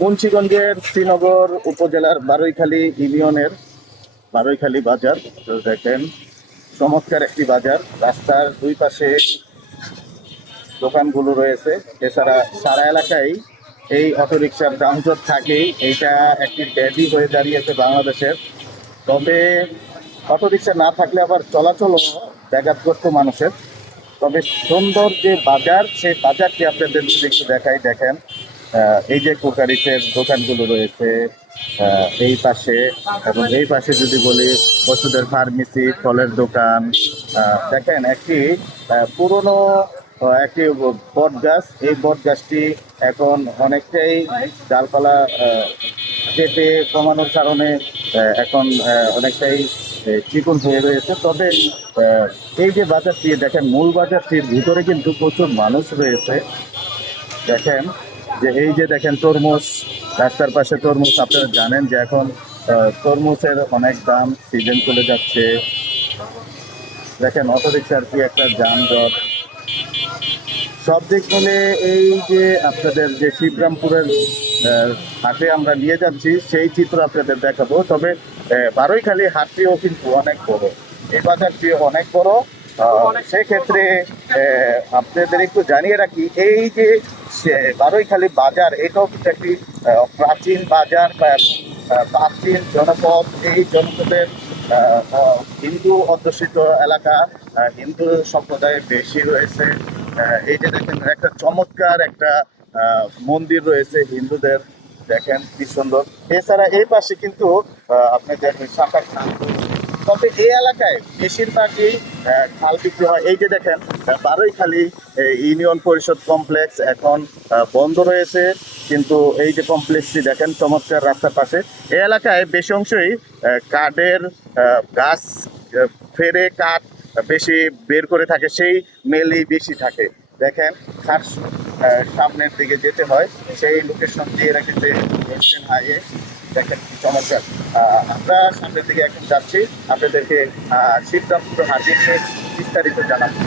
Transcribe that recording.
মুন্সিগঞ্জের শ্রীনগর উপজেলার বারৈখালী ইউনিয়নের বারৈখালী বাজার। তো দেখেন, চমৎকার একটি বাজার। রাস্তার দুই পাশে দোকানগুলো রয়েছে। এছাড়া সারা এলাকায় এই অটোরিকশার যানজট থাকেই। এইটা একটি ব্যাধি হয়ে দাঁড়িয়েছে বাংলাদেশের। তবে অটোরিকশা না থাকলে আবার চলাচলও ব্যাঘাতগ্রস্ত মানুষের। তবে সুন্দর যে বাজার, সেই বাজারটি আপনাদের যদি একটু দেখাই, দেখেন এই যে কোকারিসের দোকানগুলো রয়েছে এই পাশে, এবং এই পাশে যদি বলি ওষুধের ফার্মেসি, ফলের দোকান। দেখেন একটি পুরনো একটি বট গাছ। এই বট গাছটি এখন অনেকটাই ডালপালা কেটে কমানোর কারণে এখন অনেকটাই চিকন হয়ে রয়েছে। তবে এই যে বাজারটি দেখেন, মূল বাজারটির ভিতরে কিন্তু প্রচুর মানুষ রয়েছে। দেখেন যে এই যে দেখেন তরমুজ, রাস্তার পাশে তরমুজ। আপনারা জানেন যে এখন তরমুজের অনেক দাম, সিজন চলে যাচ্ছে। দেখেন অটোরিকশার কি একটা যানজট। সব দিক মিলে এই যে আপনাদের যে শিবরামপুরের হাটে আমরা নিয়ে যাচ্ছি, সেই চিত্র আপনাদের দেখাবো। তবে বারৈখালী হাটটিও কিন্তু অনেক বড়, এই বাজারটি অনেক বড়। সেক্ষেত্রে আপনাদের একটু জানিয়ে রাখি, এই যে বারৈখালী বাজার, এটাও কিন্তু একটি প্রাচীন বাজার বা প্রাচীন জনপদ। এই জনপদের হিন্দু অধ্যুষিত এলাকা, হিন্দু সম্প্রদায় বেশি রয়েছে। এই যে দেখেন একটা চমৎকার একটা মন্দির রয়েছে হিন্দুদের, দেখেন কি সুন্দর। এছাড়া এই পাশে কিন্তু আপনাদের সাঁতার খাল। তবে এই এলাকায় বেশিরভাগই খাল বিক্রি হয়। এই যে দেখেন বারৈখালী ইউনিয়ন পরিষদ কমপ্লেক্স এখন বন্ধ রয়েছে, কিন্তু এই যে কমপ্লেক্সটি দেখেন চমৎকার রাস্তার পাশে। এই এলাকায় বেশি অংশই কাঠের গাছ ফেরে কাঠ বেশি বের করে থাকে, সেই মেলই বেশি থাকে। দেখেন খাট সামনের দিকে যেতে হয়, সেই লোকেশন দিয়ে রেখেছে ন্যাশনাল হাইওয়ে। দেখেন কি চমৎকার। আমরা সামনের দিকে এখন যাচ্ছি, আপনাদেরকে শিবরামপুর হাটে নিয়ে বিস্তারিত জানাবো।